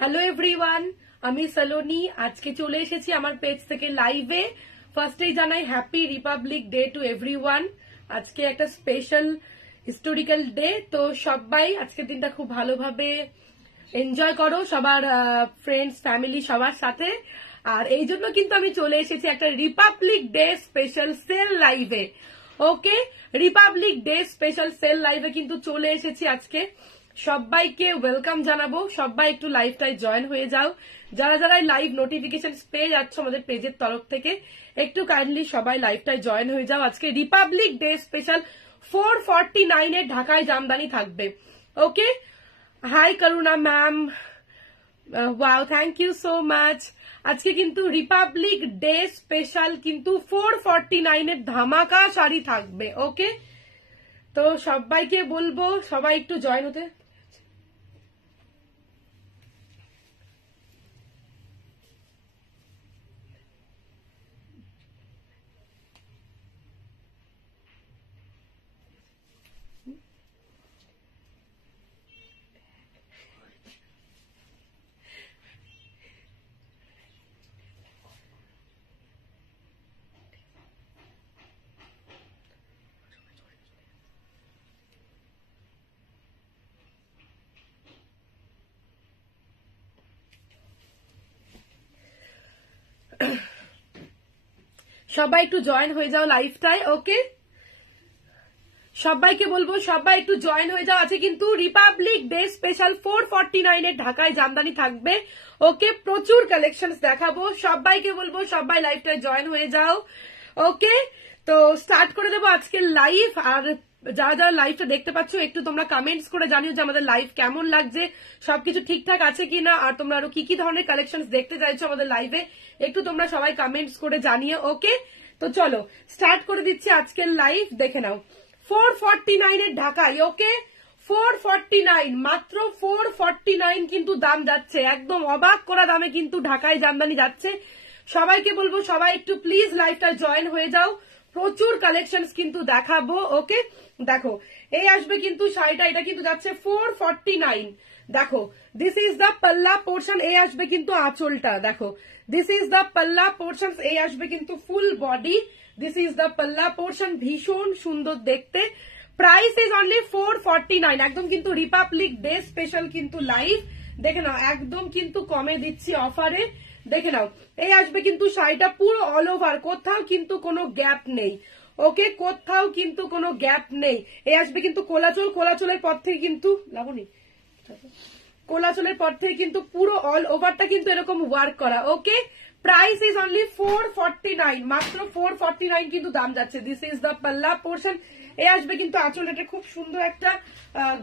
Hello everyone, আমি সলোনি আজকে চলে এসেছি আমার পেজ থেকে লাইভে। ফার্স্টেই জানাই happy Republic day to everyone. আজকে একটা স্পেশাল হিস্টোরিক্যাল ডে, তো সবাই আজকের দিনটা খুব ভালোভাবে এনজয় করো সবার ফ্রেন্ডস ফ্যামিলি সবার সাথে। আর এই জন্য কিন্তু আমি চলে এসেছি একটা রিপাবলিক ডে স্পেশাল সেল লাইভে। ওকে, রিপাবলিক ডে স্পেশাল সেল লাইভে কিন্তু চলে এসেছি আজকে। সবাইকে ওয়েলকাম জানাবো, সবাই একটু লাইভটাই জয়েন হয়ে যাও। যারা যারা লাইভ নোটিফিকেশন পেয়ে যাচ্ছ আমাদের পেজের তরফ থেকে, একটু কাইন্ডলি সবাই লাইভটাই জয়েন হয়ে যাও। আজকে রিপাবলিক ডে স্পেশাল 449 এর ঢাকায় জামদানি থাকবে। Okay, hi Karuna ma'am, wow, thank you so much. আজকে কিন্তু রিপাবলিক ডে স্পেশাল কিন্তু 449 এর ধামাকা শাড়ি থাকবে। ওকে, তো সবাইকে বলবো সবাই একটু জয়েন হতে। সবাই একটু জয়েন হয়ে যাও লাইভটাই। ওকে, সবাইকে বলবো সবাই একটু জয়েন হয়ে যাও। আছে কিন্তু রিপাবলিক ডে স্পেশাল 449 এর ঢাকায় জামদানি থাকবে। ওকে, প্রচুর কালেকশন দেখাবো। সবাইকে বলবো সবাই লাইভটায় জয়েন হয়ে যাও। ওকে, তো স্টার্ট করে দেবো আজকের লাইভ। আর যারা যারা লাইভটা দেখতে পাচ্ছ একটু তোমরা কমেন্টস করে জানিও যে আমাদের লাইভ কেমন লাগছে, সবকিছু ঠিকঠাক আছে কিনা, আর তোমরা আরো কি কি ধরনের কালেকশন দেখতে চাইছো আমাদের লাইভে, একটু তোমরা সবাই কমেন্টস করে জানিও। ওকে, তো চলো স্টার্ট করে দিচ্ছি আজকের লাইভ। দেখে নাও 449 এর ঢাকায়। ওকে, 449, মাত্র 449 কিন্তু দাম যাচ্ছে, একদম অবাক করা দামে কিন্তু ঢাকায় জামদানি যাচ্ছে। সবাইকে বলবো সবাই একটু প্লিজ লাইভটা জয়েন হয়ে যাও, প্রচুর কালেকশন কিন্তু দেখাবো। ওকে, দেখো এই আসবে কিন্তু শাড়িটা, এটা কিন্তু যাচ্ছে 449। দেখো this is the pallu portion, এই আসবে কিন্তু আঁচলটা। দেখো this is the pallu portion, এই আসবে কিন্তু full body. This is the pallu portion, ভীষণ সুন্দর দেখতে। প্রাইস ইজ অনলি 449, একদম কিন্তু রিপাবলিক ডে স্পেশাল কিন্তু লাইভ। দেখে নাও একদম কিন্তু কমে দিচ্ছি অফারে। দেখে নাও এই আসবে কিন্তু শাড়িটা পুরো অল ওভার, কোথাও কিন্তু কোনো গ্যাপ নেই। ওকে, কোথাও কিন্তু কোনো গ্যাপ নেই। এই আসবে কিন্তু কোলাচল, কোলাচলের পর থেকে কিন্তু লাবণী, কোলাচলের পর থেকে কিন্তু পুরো অল ওভারটা কিন্তু এরকম ওয়ার্ক করা। ওকে, প্রাইস ইজ অনলি 449, মাত্র 449 কিন্তু দাম যাচ্ছে। This is the pallu portion, এই আসবে কিন্তু আঁচল। এটা খুব সুন্দর একটা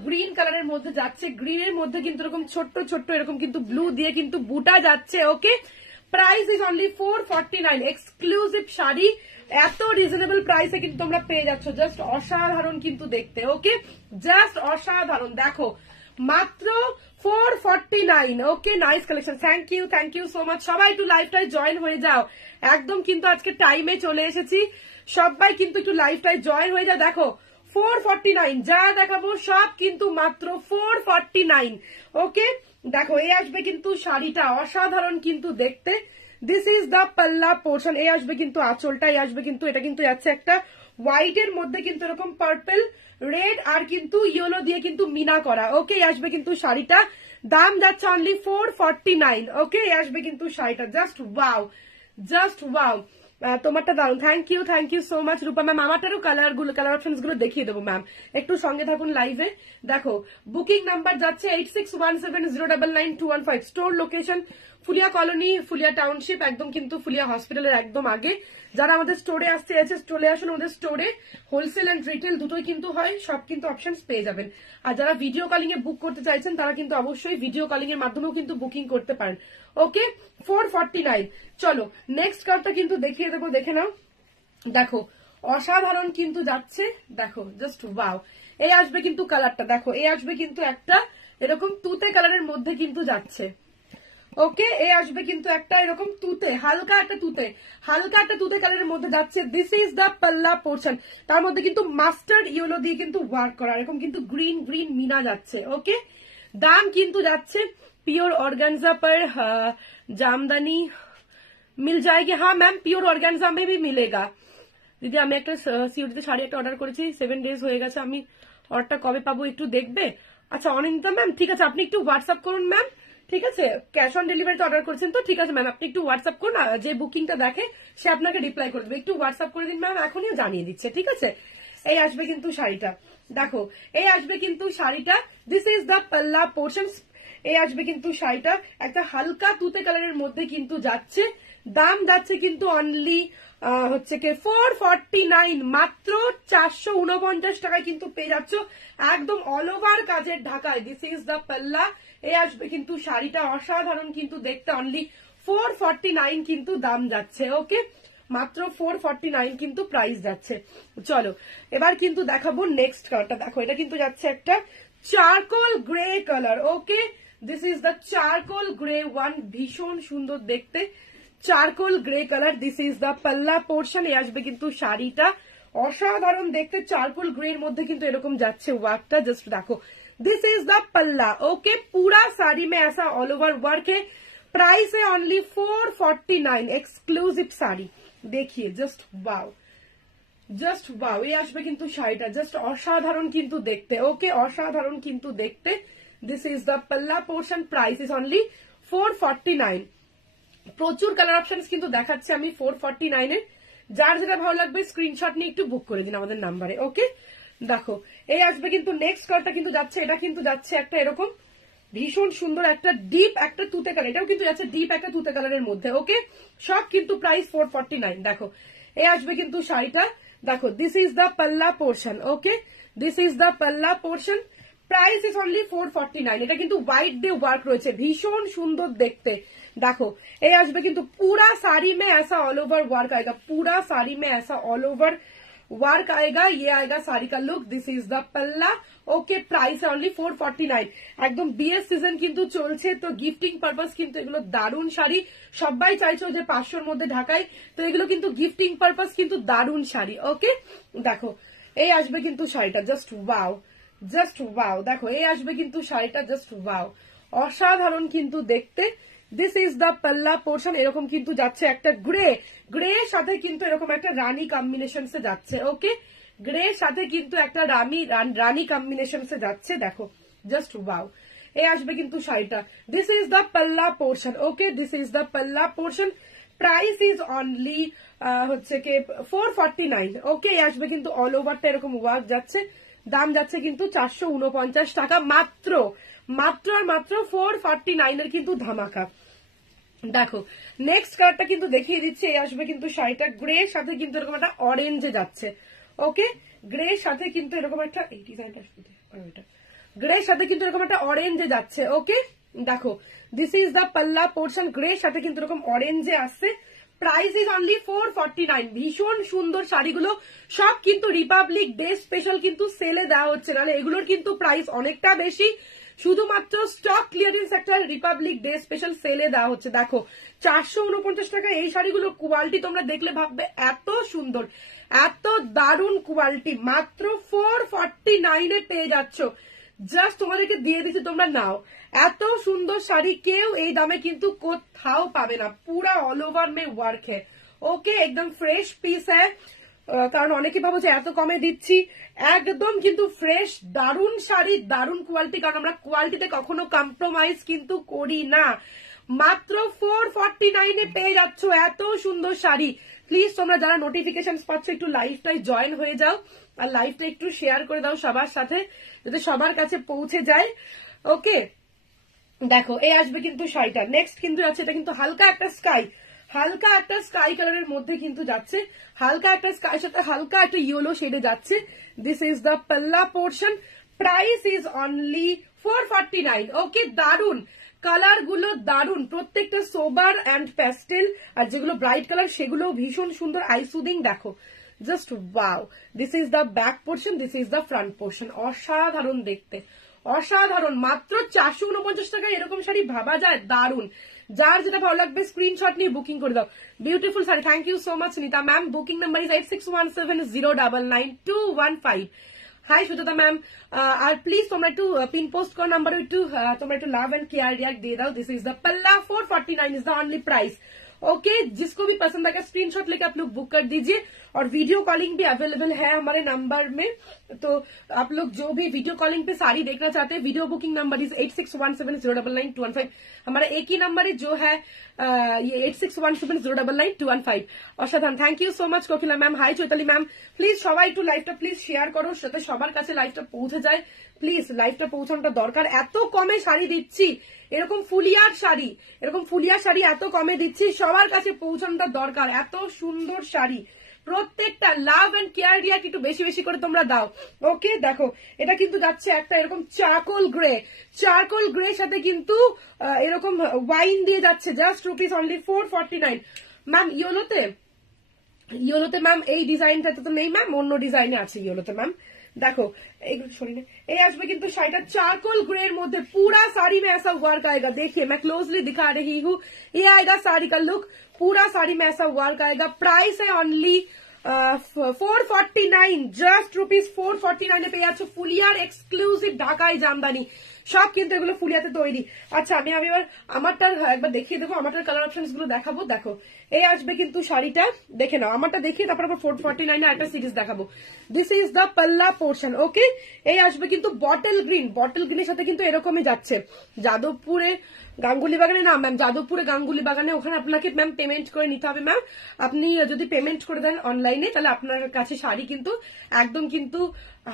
গ্রিন কালারের মধ্যে যাচ্ছে, গ্রিনের মধ্যে কিন্তু এরকম ছোট্ট ছোট্ট এরকম কিন্তু ব্লু দিয়ে কিন্তু বুটা যাচ্ছে। Okay, price is only 449, exclusive sari, এত রিজনেবল প্রাইসে কিন্তু তোমরা পেয়ে যাচ্ছ, জাস্ট অসাধারণ কিন্তু দেখতে। ওকে, জাস্ট অসাধারণ। দেখো মাত্র 449। Okay, nice collection, thank you so much. সবাই একটু লাইভটাই জয়েন হয়ে যাও, একদম কিন্তু আজকে টাইমে চলে এসেছি। সবাই কিন্তু একটু লাইভটাই জয়েন হয়ে যাও। দেখো 449, যা দেখাবো সব কিন্তু মাত্র 449। ওকে, দেখো এই আসবে কিন্তু শাড়িটা অসাধারণ কিন্তু দেখতে। This is the pallu portion, এই আসবে কিন্তু আঁচলটা, এই আসবে কিন্তু এটা কিন্তু যাচ্ছে একটা হোয়াইট এর মধ্যে কিন্তু এরকম পার্পল রেড আর কিন্তু ইয়েলো দিয়ে কিন্তু মিনা করা। ওকে, আসবে কিন্তু শাড়িটা, দাম যাচ্ছে অনলি 449। ওকে, আসবে কিন্তু শাড়িটা, জাস্ট ওয়াও, জাস্ট ওয়াও। তোমারটা দারুন, thank you so much Rupa ma'am. আমারটারও কালার অপশনস গুলো দেখিয়ে দেবো ম্যাম, একটু সঙ্গে থাকুন লাইভে। দেখো বুকিং নাম্বার যাচ্ছে 8617099215। Store location Phulia colony, Phulia township, একদম কিন্তু ফুলিয়া হসপিটালের একদম আগে। যারা আমাদের স্টোরে আসতে চাইছে চলে আসুন আমাদের স্টোরে, হোলসেল এন্ড রিটেল দুটোই কিন্তু হয়, সব কিন্তু অপশনস পেয়ে যাবেন। আর যারা ভিডিও কলিং এ বুক করতে চাইছেন তারা কিন্তু অবশ্যই ভিডিও কলিং এর মাধ্যমেও কিন্তু বুকিং করতে পারেন। ওকে, 449। চলো নেক্সট কার্ডটা কিন্তু দেখিয়ে দেবো, দেখে নাও। দেখো অসাধারণ কিন্তু যাচ্ছে, দেখো জাস্ট ওয়াও। এই আসবে কিন্তু কালারটা, দেখো এই আসবে কিন্তু একটা এরকম তুতে কালারের মধ্যে কিন্তু যাচ্ছে। ওকে, এই আসবে কিন্তু একটা এরকম তুতে, হালকা একটা তুতে কালারের মধ্যে যাচ্ছে। This is the pallu portion, তার মধ্যে কিন্তু মাস্টার্ড ইয়েলো দিয়ে কিন্তু ওয়ার্ক করা, এরকম কিন্তু গ্রিন গ্রিন মিনা যাচ্ছে। ওকে, দাম কিন্তু যাচ্ছে प्योर ऑर्गेन्जा पर जामदानी मिल जाएगी। हाँ मैम, प्योर ऑर्गेन्जा में भी मिलेगा। দিদি আমি একটা সিওরিতে শাড়ি একটা অর্ডার করেছি, 7 days হয়ে গেছে, আমি অর্ডারটা কবে পাবো একটু দেখবে? আচ্ছা অনিন্দিতা ম্যাম, ঠিক আছে আপনি একটু হোয়াটসঅ্যাপ করুন ম্যাম, ঠিক আছে? ক্যাশ অন ডেলিভারিতে অর্ডার করছেন তো, ঠিক আছে ম্যাম আপনি একটু হোয়াটসঅ্যাপ করুন, যে বুকিংটা দেখে সে আপনাকে রিপ্লাই করে দেবে, একটু হোয়াটসঅ্যাপ করে দিন ম্যাম, এখনই জানিয়ে দিচ্ছে, ঠিক আছে? এই আসবে কিন্তু শাড়িটা, দেখো এই আসবে কিন্তু শাড়িটা, this is the pallu portion. এই আসবে কিন্তু শাড়িটা একটা হালকা তুতে কালারের মধ্যে কিন্তু যাচ্ছে, দাম যাচ্ছে কিন্তু অনলি হচ্ছে কি 449, মাত্র 449 টাকায় কিন্তু পেয়ে যাচ্ছ একদম অল ওভার কাজের ঢাকায়। দিস ইজ দ্য পাল্লা। এই আসবে কিন্তু শাড়িটা অসাধারণ কিন্তু দেখতে, অনলি 449 কিন্তু দাম যাচ্ছে। ওকে, মাত্র 449 কিন্তু প্রাইস যাচ্ছে। চলো এবার কিন্তু দেখাবো নেক্সট কালারটা। দেখো এটা কিন্তু যাচ্ছে একটা charcoal grey colour. Okay, this is the charcoal grey one, ভীষণ সুন্দর দেখতে charcoal grey colour. This is the pallu portion. এই আসবে কিন্তু শাড়িটা অসাধারণ দেখতে, চারকোল গ্রে এর মধ্যে কিন্তু এরকম যাচ্ছে ওয়ার্কটা, জাস্ট দেখো दिस इज द पल्ला। ओके, पूरा साड़ी में ऐसा ऑल ओवर वर्क है। प्राइस है ओनली 449, एक्सक्लूसिव साड़ी। देखिए जस्ट वाओ, জাস্ট ওয়াও। এই আসবে কিন্তু শাড়িটা জাস্ট অসাধারণ কিন্তু দেখতে। ওকে, অসাধারণ কিন্তু দেখতে। This is the pallu portion, price is only 449। প্রচুর কালার অপশনস কিন্তু দেখাচ্ছে আমি 449 এর। যার যেটা ভালো লাগবে স্ক্রিনশট নিয়ে একটু বুক করে দিন আমাদের নাম্বারে। ওকে, দেখো এই আসবে কিন্তু নেক্সট কালারটা কিন্তু যাচ্ছে, এটা কিন্তু যাচ্ছে একটা এরকম ভীষণ সুন্দর একটা ডিপ একটা তুতে কালার, এটাও কিন্তু যাচ্ছে ডিপ একটা তুতে কালারের মধ্যে। ওকে, সব কিন্তু প্রাইস 449। দেখো এই আসবে কিন্তু শাড়িটা, দেখো this is the pallu portion. Okay, this is the pallu portion, price is only 449। এটা কিন্তু হোয়াইট দিয়ে ওয়ার্ক রয়েছে, ভীষণ সুন্দর দেখতে। देखो ये आसबे किंतु पूरा साड़ी में ऐसा ऑल ओवर वर्क आएगा, पूरा साड़ी में ऐसा ऑल ओवर वर्क आएगा। ये आएगा साड़ी का लुक। दिस इज द पल्ला। ओके, प्राइस है ओनली 449। একদম বিয়ের সিজন কিন্তু চলছে, তো গিফটিং পারপাস কিন্তু এগুলো দারুণ শাড়ি। সবাই চাইছো যে 500 মধ্যে ঢাকায়, তো এগুলো কিন্তু গিফটিং পারপাস কিন্তু দারুণ শাড়ি। ওকে, দেখো এই আসবে কিন্তু শাড়িটা জাস্ট ওয়াও, জাস্ট ওয়াও। দেখো এই আসবে কিন্তু শাড়িটা জাস্ট ওয়াও, অসাধারণ কিন্তু দেখতে। This is the pallu portion. এরকম কিন্তু যাচ্ছে একটা গ্রে, গ্রে সাথে কিন্তু এরকম একটা রানী কম্বিনেশন সে যাচ্ছে। ওকে, গ্রে সাথে কিন্তু একটা রানী কম্বিনেশন সে যাচ্ছে। দেখো জাস্ট ওয়াও। এই আসবে কিন্তু শাড়িটা, this is the pallu portion. Okay, this is the pallu portion, price is only হচ্ছে কি 449। ওকে, এই আসবে কিন্তু অল ওভারটা এরকম ওয়ার্ক যাচ্ছে, দাম যাচ্ছে কিন্তু 449 টাকা মাত্র, মাত্র আর মাত্র 449 এর কিন্তু ধামাকা। দেখো নেক্সট কালারটা কিন্তু দেখিয়ে দিচ্ছে। এই আসবে কিন্তু শাড়িটা গ্রে সাথে কিন্তু এরকম একটা অরেঞ্জে যাচ্ছে। ওকে, গ্রে সাথে কিন্তু এরকম একটা এই ডিজাইনটা গ্রে সাথে কিন্তু এরকম একটা অরেঞ্জে যাচ্ছে। ওকে, দেখো this is the pallu portion, grey সাথে কিন্তু এরকম অরেঞ্জে আসছে। Price is only 449। ভীষণ সুন্দর শাড়িগুলো সব কিন্তু রিপাবলিক ডে স্পেশাল কিন্তু সেলে দেওয়া হচ্ছে, নাহলে এগুলোর কিন্তু প্রাইস অনেকটা বেশি। শুধুমাত্র স্টক ক্লিয়ারেন্স একটা রিপাবলিক ডে স্পেশাল সেলে দেওয়া হচ্ছে। দেখো 449 টাকা এই শাড়িগুলো কোয়ালিটি তোমরা দেখলে ভাববে এত সুন্দর, এত দারুণ কোয়ালিটি, মাত্র 449 এ পেয়ে যাচ্ছ। জাস্ট তোমাদেরকে দিয়ে দিচ্ছি, তোমরা নাও। এত সুন্দর শাড়ি কেউ এই দামে কিন্তু কোথাও পাবে না, পুরা অল ওভার মে ওয়ার্ক है। ওকে, একদম ফ্রেশ পিস है, কারণ অনেকে ভাবো যে এত কমে দিচ্ছি, একদম কিন্তু ফ্রেশ দারুণ শাড়ি, দারুণ কোয়ালিটি, কারণ আমরা কোয়ালিটিতে কখনো কম্প্রোমাইজ কিন্তু করি না। মাত্র 449 এ পেয়ে যাচ্ছ এত সুন্দর শাড়ি। প্লিজ তোমরা যারা নোটিফিকেশন পাচ্ছ একটু লাইভটাই জয়েন হয়ে যাও, আর লাইভটা একটু শেয়ার করে দাও সবার সাথে, যাতে সবার কাছে পৌঁছে যায়। ওকে, দেখো এই আসবে কিন্তু শাড়িটা নেক্সট কিন্তু যাচ্ছে, এটা কিন্তু হালকা একটা স্কাই, হালকা একটা স্কাই কালারের মধ্যে কিন্তু যাচ্ছে, হালকা একটা স্কাই সাথে হালকা একটা ইয়েলো শেডে যাচ্ছে। This is the pallu portion, price is only 449। ওকে, দারুন কালার গুলো, দারুন প্রত্যেকটা সোবার অ্যান্ড প্যাস্টেল, আর যেগুলো ব্রাইট কালার সেগুলো ভীষণ সুন্দর আইসুদিং। দেখো just wow. This is the back portion, this is the front portion, অসাধারণ দেখতে, অসাধারণ। মাত্র 449 টাকায় এরকম শাড়ি ভাবা যায়? দারুন। যার যেটা ভালো লাগবে স্ক্রিনশট নিয়ে বুকিং করে দাও। Beautiful sari. Thank you so much Nita ma'am. Booking number is 8617099215। Hi Sujata ma'am. আর প্লিজ তোমরা একটু পিন পোস্ট কর নাম্বার, একটু তোমরা একটু লাভ एंड केयर रिएक्ट दे दो। दिस इज द पल्ला 449 is the only price. Okay, जिसको भी पसंद आएगा स्क्रीनशॉट लेके आप लोग बुक कर दीजिए। और वीडियो कॉलिंग भी अवेलेबल है हमारे नंबर में, तो आप लोग जो भी वीडियो कॉलिंग पे साड़ी देखना चाहते हैं, वीडियो बुकिंग नंबर इज 8617099215। हमारा एक ही नंबर है जो है ये 8617099215। অসাধারণ, thank you so much Kokila ma'am. Hi Chaitali ma'am. Please সবাই একটু লাইভটা প্লিজ শেয়ার করো, যাতে সবার কাছে লাইভটা পৌঁছে যায়। প্লিজ লাইভটা পৌঁছানোটা দরকার। এত কমে শাড়ি দিচ্ছি, এরকম ফুলিয়ার শাড়ি এত কমে দিচ্ছি, সবার কাছে পৌঁছানোটা দরকার। এত সুন্দর শাড়ি প্রত্যেকটা। লাভ এন্ড কেয়ার রিয়াক্ট একটু বেশি বেশি করে তোমরা দাও। ওকে, দেখো এটা কিন্তু যাচ্ছে একটা এরকম চারকোল গ্রে সাথে কিন্তু এরকম ওয়াইন দিয়ে যাচ্ছে, জাস্ট রুপিস অনলি 449। ম্যাম ইয়েলোতে ম্যাম এই ডিজাইনটাতে তো নেই ম্যাম, অন্য ডিজাইনে আছে ইয়েলোতে ম্যাম। देखो ये आसपे किंतु शाइटा चारकोल ग्रे मध्य पूरा साड़ी में ऐसा वर्क आएगा। देखिए मैं क्लोजली दिखा रही हूँ, ये आएगा साड़ी का लुक, पूरा साड़ी में ऐसा वर्क आएगा। प्राइस है ओनली 449, जस्ट रुपीज 449 पे আছে ফুলিয়ার এক্সক্লুসিভ ঢাকাই জামদানি। সব কিন্তু এগুলো ফুলিয়াতে তৈরি। আচ্ছা আমি এবার আমারটা একবার দেখিয়ে দেবো, আমারটার কালার অপশনস গুলো দেখাবো। দেখো এই আসবে কিন্তু শাড়িটা, দেখে নাও আমারটা দেখিয়ে তারপর 449 একটা সিরিজ দেখাবো। This is the pallu portion. ওকে, এই আসবে কিন্তু বটল গ্রিনের সাথে কিন্তু এরকমই যাচ্ছে। যাদবপুরে গাঙ্গুলি বাগানে না ম্যাম, যাদবপুরে গাঙ্গুলি বাগানে ওখানে আপনাকে ম্যাম পেমেন্ট করে নিতে হবে ম্যাম। আপনি যদি পেমেন্ট করে দেন অনলাইনে তাহলে আপনার কাছে শাড়ি কিন্তু একদম কিন্তু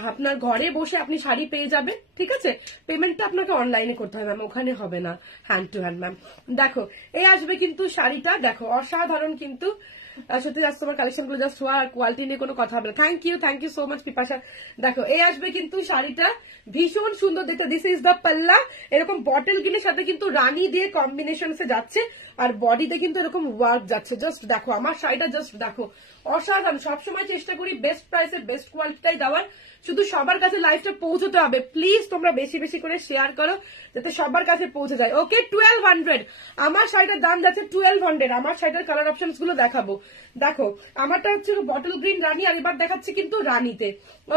আপনার ঘরে বসে আপনি শাড়ি পেয়ে যাবেন। ঠিক আছে, পেমেন্টটা আপনাকে অনলাইনে করতে হবে ম্যাম, ওখানে হবে না হ্যান্ড টু হ্যান্ড ম্যাম। দেখো এই আসবে কিন্তু শাড়িটা, দেখো অসাধারণ কিন্তু সত্যি জাস্ট তোমার কালেকশন গুলো জাস্ট হওয়া, কোয়ালিটি নিয়ে কোনো কথা হবে না। থ্যাংক ইউ সো মাচ পিপাসা। দেখো এই আসবে কিন্তু শাড়িটা ভীষণ সুন্দর দেখতে। দিস ইজ দ্য পাল্লা, এরকম বটল গ্রিনের সাথে কিন্তু রানী দিয়ে কম্বিনেশন যাচ্ছে, আর বডিতে কিন্তু এরকম ওয়ার্ক যাচ্ছে। জাস্ট দেখো আমার শাড়িটা, জাস্ট দেখো অসাধারণ। সবসময় চেষ্টা করি বেস্ট প্রাইসে বেস্ট কোয়ালিটিটাই দেওয়ার, শুধু সবার কাছে লাইভটা পৌঁছতে হবে। প্লিজ তোমরা বেশি বেশি করে শেয়ার করো যাতে সবার কাছে পৌঁছে যায়। ওকে 1200 আমার শাড়িটার দাম যাচ্ছে 1200। আমার শাড়িটার কালার অপশনস গুলো দেখাবো। দেখো আমারটা হচ্ছে বটল গ্রিন রানী, আর এবার দেখাচ্ছি কিন্তু রানীতে।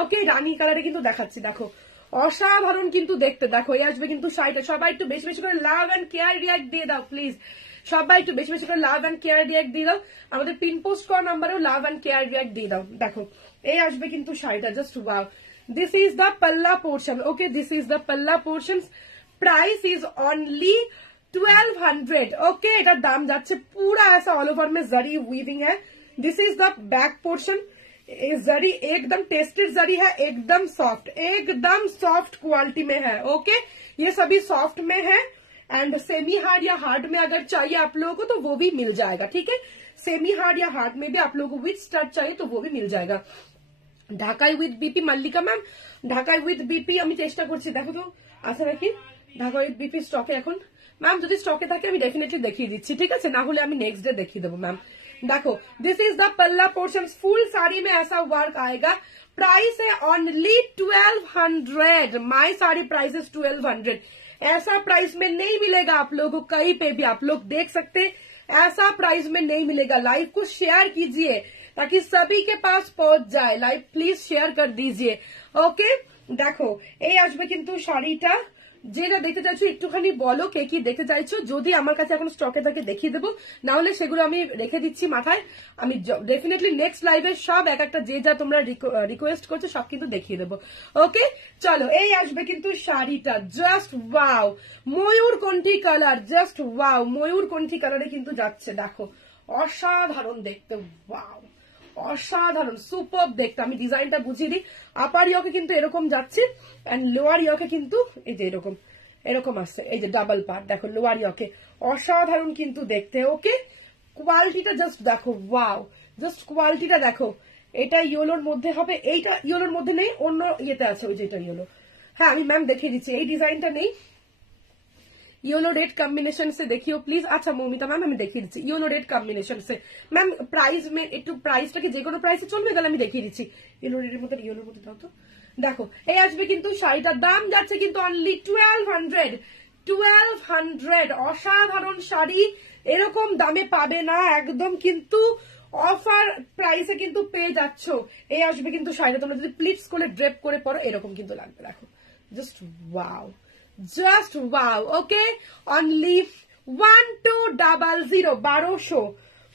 ওকে রানী কালারে কিন্তু দেখাচ্ছি, দেখো অসাধারণ কিন্তু দেখতে। দেখো এই আসবে কিন্তু শাড়িটা, সবাই একটু বেশি বেশি করে লাভ এন্ড কেয়ার রিয়াক্ট দিয়ে দাও প্লিজ। সবাই একটু বেশি বেশি করে লাভ এন্ড কেয়ার রিয়াক্ট দিয়ে দাও, আমাদের পিন পোস্ট করা নাম্বারেও লাভ এন্ড কেয়ার রিয়াক্ট দিয়ে দাও। দেখো এই আসবে কিন্তু শাড়িটা, just wow. This is the pallu portion. Okay this is the pallu portion, price is only 1200। Okay एटार दाम जाच्छे पूरा ऐसा ऑल ओवर में जरी वीविंग है। This is the back portion, zari एकदम टेस्टेड जरी है, एकदम सॉफ्ट क्वालिटी में है। ओके ये सभी सॉफ्ट में है, एंड सेमी हार्ड या हार्ड में अगर चाहिए आप लोगों को तो वो भी मिल जाएगा। ठीक है, सेमी हार्ड या हार्ड में भी आप लोगों को विथ स्टार्ट चाहिए तो वो भी मिल जाएगा। ঢাকাই উইথ বিপি মল্লিকা ম্যাম, ঢাকাই উইথ বিপি আমি চেষ্টা করছি, দেখো তো আছে নাকি ঢাকাই উইথ বিপি স্টকে এখন। ম্যাম যদি স্টকে থাকে আমি ডেফিনেটলি দেখিয়ে দিচ্ছি, ঠিক আছে, না হলে আমি নেক্সট डे দেখিয়ে দেবো ম্যাম। देखो दिस इज द पल्ला पोर्शन, फुल साड़ी में ऐसा वर्क आएगा। प्राइस है only 1200। My sari price is 1200। ऐसा प्राइस में नहीं मिलेगा आप लोगों को कहीं पे भी, आप लोग देख सकते ऐसा प्राइस में नहीं मिलेगा। लाइव को शेयर कीजिए ताकि सभी के पास पहुंच जाए। लाइव प्लीज शेयर कर दीजिए। ओके देखो এই আসবে কিন্তু শাড়িটা, যেটা দেখতে চাইছো একটুখানি বলো কে কি দেখতে চাইছো, যদি আমার কাছে এখন স্টকে থাকে দেখিয়ে দেবো, না হলে সেগুলো আমি রেখে দিচ্ছি মাথায়। আমি ডেফিনেটলি নেক্সট লাইভে সব এক একটা যে যা তোমরা রিকোয়েস্ট করছো সব কিন্তু দেখিয়ে দেবো। ওকে চলো এই আসবে কিন্তু শাড়িটা, জাস্ট ওয়াও ময়ূরকণ্ঠী কালার, জাস্ট ওয়াও ময়ূরকণ্ঠী কালারে কিন্তু যাচ্ছে। দেখো অসাধারণ দেখতে, ওয়াও অসাধারণ সুপার দেখতে। আমি ডিজাইনটা বুঝিয়ে দিই, আপার ইয়কে কিন্তু এরকম যাচ্ছে, এন্ড লোয়ার ইয়কে কিন্তু এই যে এরকম এরকম আসছে, এই যে ডাবল পার্ট। দেখো লোয়ার ইয়কে অসাধারণ কিন্তু দেখতে। ওকে কোয়ালিটিটা জাস্ট দেখো, ওয়াও জাস্ট কোয়ালিটিটা দেখো। এটা ইয়েলোর মধ্যে হবে, এইটা ইয়েলোর মধ্যে নেই, অন্য ইয়েতে আছে ওই যেটা ইয়েলো। হ্যাঁ আমি ম্যাম দেখিয়ে দিচ্ছি, এই ডিজাইনটা নেই, येलो रेड कॉम्बिनेशन से देखियो प्लीज। अच्छा मौमिता मैम हमें देखिए दीजिए येलो रेड कॉम्बिनेशन से। मैम प्राइस में एक प्राइस टा जे कोनो प्राइस चलबे তাহলে আমি দেখিয়ে দিচ্ছি। येलो रेड মধ্যে येलो মধ্যে দাও তো। দেখো এই আসবে কিন্তু শাড়িটার দাম যাচ্ছে কিন্তু অনলি 1200। অসাধারণ শাড়ি এরকম দামে পাবে না, একদম কিন্তু অফার প্রাইসে কিন্তু পেয়ে যাচ্ছ। এই আসবে কিন্তু শাড়িটা, তোমরা যদি প্লিটস করে ড্রেপ করে পরো এরকম কিন্তু লাগবে। দেখো জাস্ট ওয়াও, জাস্ট ওয়াও। ওকে, অনলি 1200, 1200।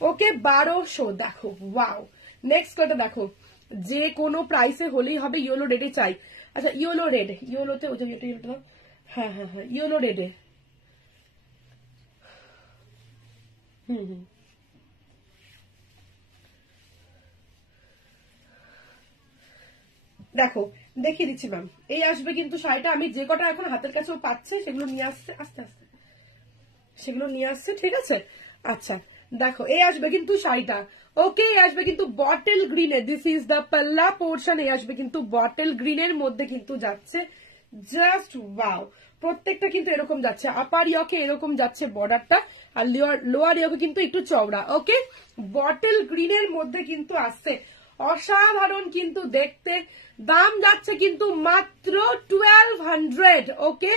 ওকে 1200। দেখো ওয়াও। নেক্সট কয়টা দেখো, যে কোনো প্রাইসে হলেই হবে। ইয়েলো রেডে চাই। আচ্ছা ইয়েলো রেড, ইয়েলোতে ওই যে ইয়েলোটা, হ্যাঁ হ্যাঁ হ্যাঁ ইয়েলো রেডে। দেখো দেখিয়ে দিচ্ছি ম্যাম। এই আসবে কিন্তু শাড়িটা, আমি যে কটা এখন হাতের কাছেও পাচ্ছে সেগুলো নিয়ে আসছে, আস্তে আস্তে সেগুলো নিয়ে আসছে, ঠিক আছে। আচ্ছা দেখো এই আসবে কিন্তু শাড়িটা। ওকে, এই আসবে কিন্তু bottle গ্রিনে, this is the pallu portion. এই আসবে কিন্তু বটল গ্রিনের মধ্যে কিন্তু যাচ্ছে, জাস্ট ওয়াও। প্রত্যেকটা কিন্তু এরকম যাচ্ছে, আপার ইয়কে এরকম যাচ্ছে বর্ডারটা, আর লোয়ার ইয়কে কিন্তু একটু চওড়া। ওকে, বটল গ্রিনের মধ্যে কিন্তু আসছে, অসাধারণ কিন্তু দেখতে। দাম যাচ্ছে কিন্তু মাত্র 1200। ওকে,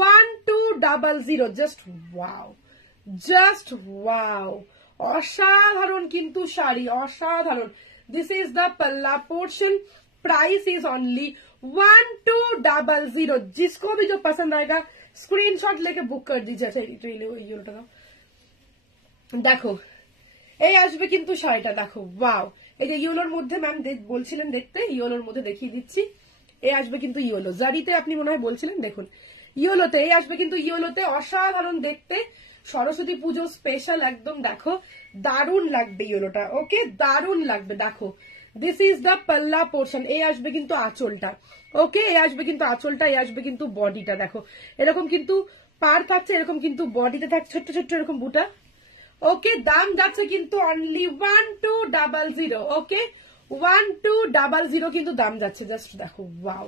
1200, জাস্ট ওয়াও, জাস্ট ওয়াও। অসাধারণ কিন্তু শাড়ি, অসাধারণ। This is the pallu portion, price is only 1200। जिसको भी जो पसंद आएगा स्क्रीनशॉट लेके बुक कर दीजिए। अच्छा ইয়েলোটা দাও। দেখো এই আসবে কিন্তু শাড়িটা, দেখো ওয়াও। এই যে ইয়েলোর মধ্যে ম্যাম বলছিলেন দেখতে, ইয়েলোর মধ্যে দেখিয়ে দিচ্ছি। এই আসবে কিন্তু ইয়েলো, জারিতে আপনি মনে হয় বলছিলেন, দেখুন ইয়েলোতে। এই আসবে কিন্তু ইয়েলোতে, অসাধারণ দেখতে, সরস্বতী পুজো স্পেশাল একদম। দেখো দারুণ লাগবে ইয়েলোটা। ওকে, দারুণ লাগবে। দেখো this is the pallu portion. এই আসবে কিন্তু আঁচলটা। ওকে, এই আসবে কিন্তু আঁচলটা, এই আসবে কিন্তু বডিটা। দেখো এরকম কিন্তু পার থাকছে, এরকম কিন্তু বডিতে থাকছে ছোট্ট ছোট্ট এরকম বুটা। ওকে, দাম যাচ্ছে কিন্তু অনলি 1200। ওকে 1200 কিন্তু দাম যাচ্ছে। জাস্ট দেখো ওয়াও,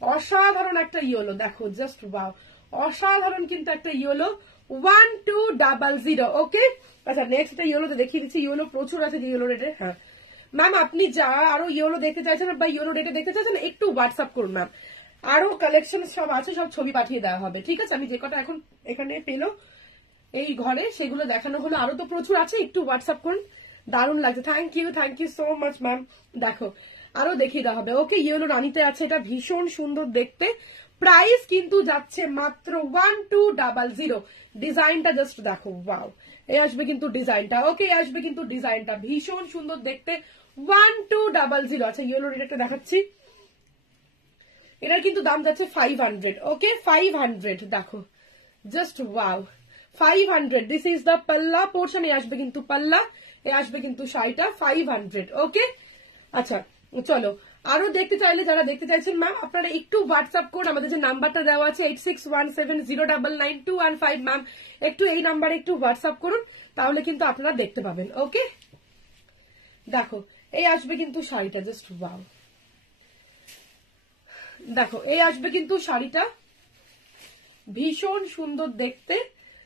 অসাধারণ একটা ইয়েলো। দেখো জাস্ট ওয়াও, অসাধারণ কিন্তু একটা ইয়েলো, 1200। ওকে, আচ্ছা নেক্সট একটা ইয়েলোতে দেখিয়ে দিচ্ছি। ইয়েলো প্রচুর আছে যে ইয়েলো রেটে। হ্যাঁ ম্যাম, আপনি যা আরো ইয়েলো দেখতে চাইছেন বা ইয়েলো রেটে দেখতে চাইছেন একটু হোয়াটসঅ্যাপ করুন ম্যাম। আরো কালেকশন সব আছে, সব ছবি পাঠিয়ে দেওয়া হবে, ঠিক আছে। আমি যে কটা এখন এখানে পেলো এই ঘরে সেগুলো দেখানো হলো, আরো তো প্রচুর আছে, একটু হোয়াটসঅ্যাপ করুন। দারুণ লাগছে, thank you so much ma'am. দেখো আরো দেখিয়ে দেওয়া হবে। ওকে, ইয়েলো রানিতে আছে, এটা ভীষণ সুন্দর দেখতে। প্রাইস কিন্তু যাচ্ছে মাত্র 1200। ডিজাইনটা জাস্ট দেখো ওয়াও। এই আসবে কিন্তু ডিজাইনটা। ওকে, এই আসবে কিন্তু ডিজাইনটা ভীষণ সুন্দর দেখতে, 1200। আচ্ছা ইয়েলো রেটটা দেখাচ্ছি, এটার কিন্তু দাম যাচ্ছে 500। ওকে 500। দেখো just wow, 500। This is the pallu portion. এ আসবে কিন্তু পাল্লা, এ আসবে কিন্তু শাড়িটা 500। ওকে, আচ্ছা চলো আরো দেখতে চাইলে, যারা দেখতে চাইছেন ম্যাম আপনারা একটু হোয়াটসঅ্যাপ করুন। আমাদের যে নাম্বারটা দেওয়া আছে 8617099215 ম্যাম, একটু এই নাম্বারে একটু হোয়াটসঅ্যাপ করুন, তাহলে কিন্তু আপনারা দেখতে পাবেন। ওকে, দেখো এই আসবে কিন্তু শাড়িটা, জাস্ট ওয়াও। দেখো এই আসবে কিন্তু শাড়িটা ভীষণ সুন্দর দেখতে।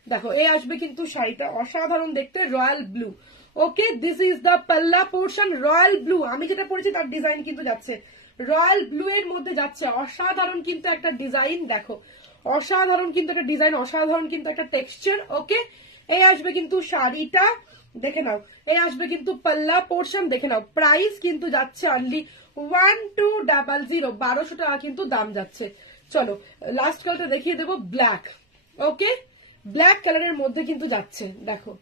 দেখো এই আসবে কিন্তু শাড়িটা অসাধারণ দেখতে, royal blue. Okay, this is the pallu portion, royal blue. আমি যেটা পরেছি তার ডিজাইন কিন্তু যাচ্ছে রয়্যাল ব্লু এর মধ্যে যাচ্ছে, অসাধারণ কিন্তু একটা ডিজাইন। দেখো অসাধারণ কিন্তু একটা ডিজাইন, অসাধারণ কিন্তু একটা টেক্সচার। ওকে, এই আসবে কিন্তু শাড়িটা, দেখে নাও। এই আসবে কিন্তু পাল্লা পোর্শন, দেখে নাও। প্রাইস কিন্তু যাচ্ছে অনলি 1200, 1200 টাকা কিন্তু দাম যাচ্ছে। চলো লাস্ট কালারটা দেখিয়ে দেবো, ব্ল্যাক। ওকে, ব্ল্যাক কালারের মধ্যে কিন্তু যাচ্ছে। দেখো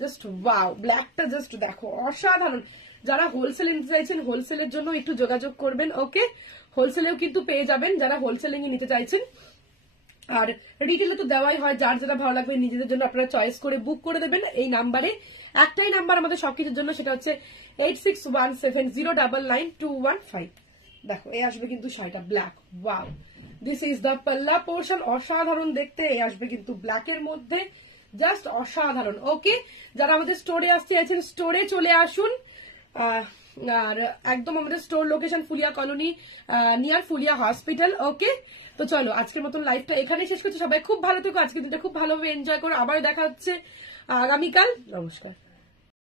জাস্ট ওয়াও, ব্ল্যাকটা জাস্ট দেখো অসাধারণ। যারা হোলসেল নিতে চাইছেন হোলসেলের জন্য একটু যোগাযোগ করবেন। ওকে, হোলসেলেও কিন্তু পেয়ে যাবেন যারা হোলসেলিং এ নিতে চাইছেন। আর রিটেলে তো দেওয়াই হয়, যার যেটা ভালো লাগবে নিজেদের জন্য আপনারা চয়েস করে বুক করে দেবেন। এই নাম্বারে একটাই নাম্বার আমাদের সবকিছুর জন্য, সেটা হচ্ছে 8617099215। দেখো এই আসবে কিন্তু শাড়িটা black, wow. This is the pallu portion, অসাধারণ দেখতে। এই আসবে কিন্তু ব্ল্যাক এর মধ্যে, জাস্ট অসাধারণ। ওকে, যারা আমাদের স্টোরে আসতে চাইছেন স্টোরে চলে আসুন। আর একদম আমাদের store location Phulia colony, near Phulia hospital. Okay, তো চলো আজকের মতন লাইভটা এখানেই শেষ করছি। সবাই খুব ভালো থেকো, আজকের দিনটা খুব ভালোভাবে এনজয় করো। আবার দেখা হচ্ছে আগামীকাল। নমস্কার।